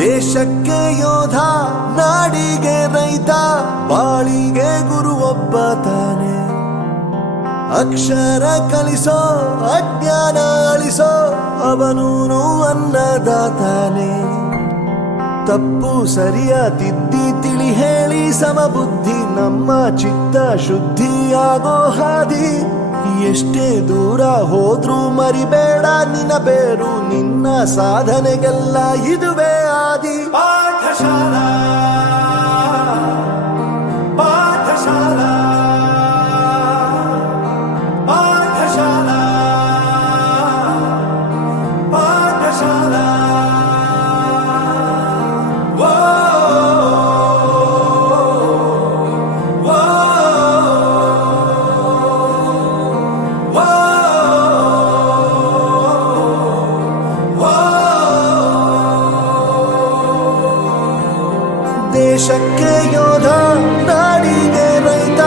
ದೇಶಕ್ಕೆ ಯೋಧ, ನಾಡಿಗೆ ರೈತ, ಬಾಳಿಗೆ ಗುರು ಒಬ್ಬ ತಾನೆ. ಅಕ್ಷರ ಕಲಿಸೋ, ಅಜ್ಞಾನ ಅಳಿಸೋ, ಅವನೂನು ಅನ್ನದಾತಾನೆ. ತಪ್ಪು ಸರಿಯ ತಿದ್ದಿ ತಿಳಿ ಹೇಳಿ ಸಮಬುದ್ಧಿ, ನಮ್ಮ ಚಿತ್ತ ಶುದ್ಧಿಯಾಗೋ ಹಾದಿ. ಎಷ್ಟೇ ದೂರ ಹೋದ್ರೂ ಮರಿಬೇಡ ನಿನ್ನ ಬೇರು, ನಿನ್ನ ಸಾಧನೆಗೆಲ್ಲ ಇದುವೇ ಆದಿ. ಪಾಠಶಾಲಾ ಪಾಠಶಾಲಾ ಪಾಠಶಾಲಾ ಪಾಠಶಾಲಾ. ದೇಶಕ್ಕೆ ಯೋಧ, ನಾಡಿಗೆ ರೈತ,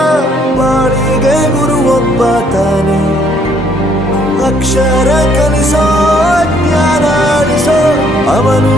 ಬಾಳಿಗೆ ಗುರು ಒಬ್ಬ ತಾನೆ. ಅಕ್ಷರ ಕಲಿಸೋ, ಜ್ಞಾನ ಅಳಿಸೋ, ಅವನು